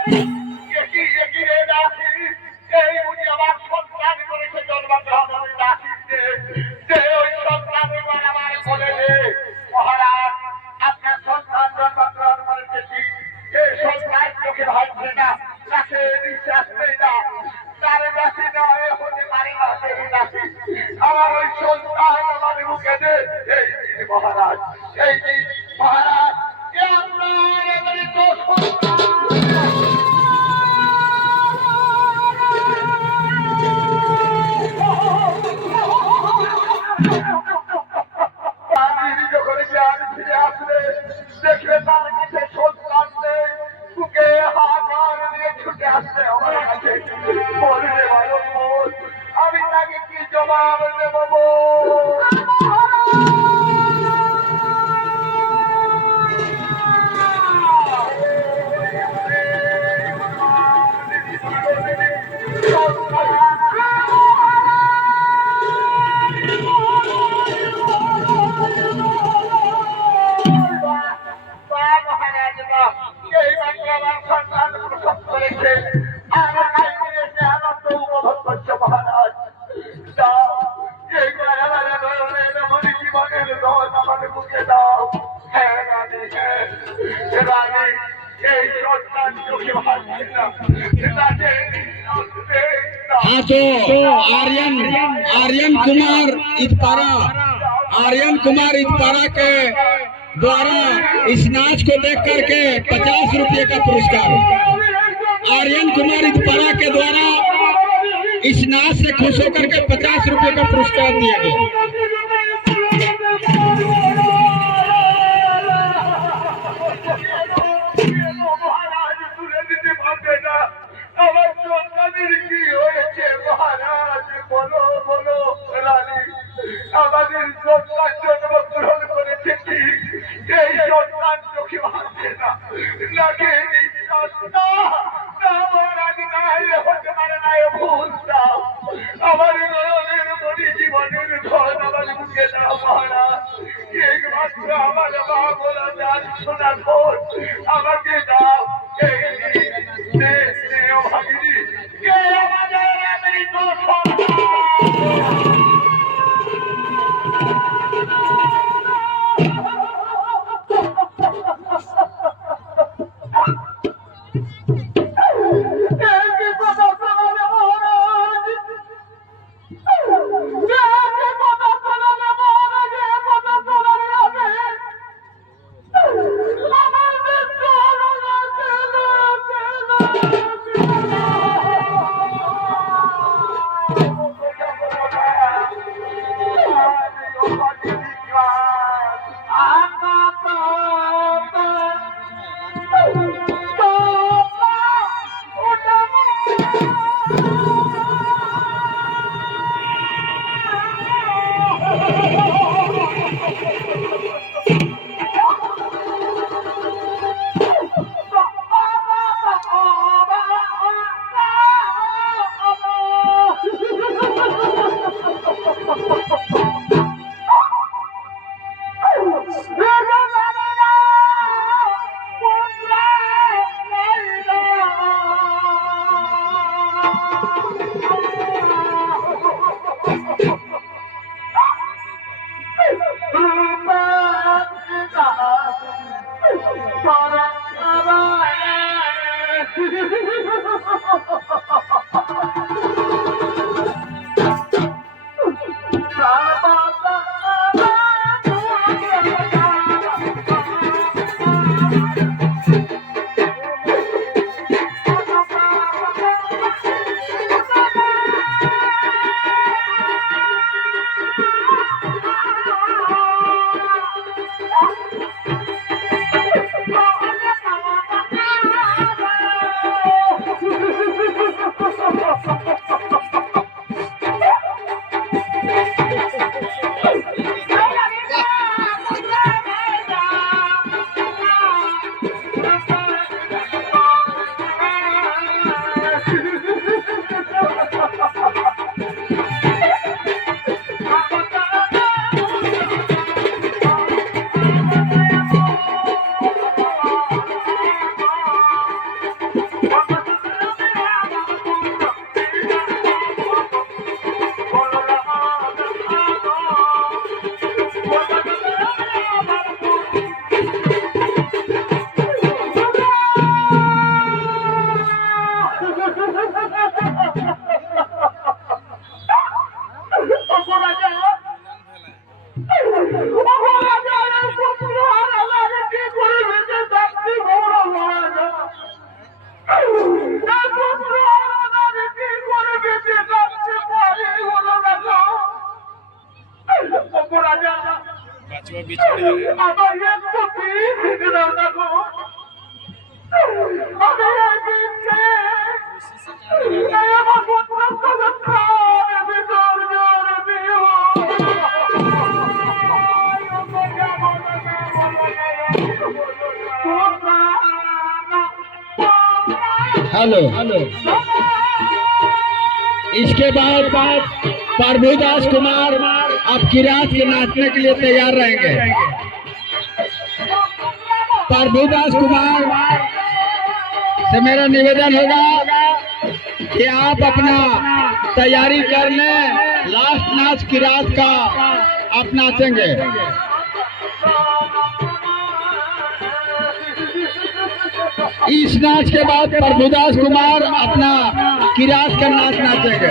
একই একই রে দাসী এই উনি আমার সন্তান করেছে জন্মগ্রহণ করে দাসীতে যে ওই সন্তান এবার আমার বলে রে মহারাজ আপনার সন্তান জন্মগ্রহণ করেছে কি এই সন্তান চোখে ভাবছে না তাকে বিশ্বাস নেই না তার দাসী নয় হতে পারে না সেই দাসী আমার ওই সন্তান আমার মুখে দে এই মহারাজ এই মহারাজ আপনার এবারে তো দেখবে তার কাছে সন্তান নেই বুকে হাত নিয়ে ছুটে আসছে আমার কাছে বলবে আমি তাকে কি জবাব দেব हाँ तो आर्यन कुमार इतपारा के द्वारा इस नाच को देख करके 50 रुपये का पुरस्कार आर्यन कुमार इतपारा के द्वारा इस नाच से खुश होकर के 50 रुपये का पुरस्कार दिया गया। আমাদের সন্তান জন্মগ্রহণ করেছে ঠিক এই সন্তান চোখে ভাবছে না নাকি হতে পারে না ভুলটা আমার নয়নের মনি জীবনের ধন আমার মুখে দাও মহারাজ একমাত্র আমার মা বলা যান শোনার পর আমাকে দাও ভাগিনী আমাদের রেখে দাও না গো। আমি একদিনকে আমার পুত্র প্রাণে বিসর্জন দিও। हेलो इसके बाद प्रभुदास कुमार अब किरात के नाचने के लिए तैयार रहेंगे। प्रभुदास कुमार से मेरा निवेदन होगा कि आप अपना तैयारी कर लें। लास्ट नाच किरात का आप नाचेंगे। इस नाच के बाद प्रभुदास कुमार अपना किरात का नाच नाचेंगे।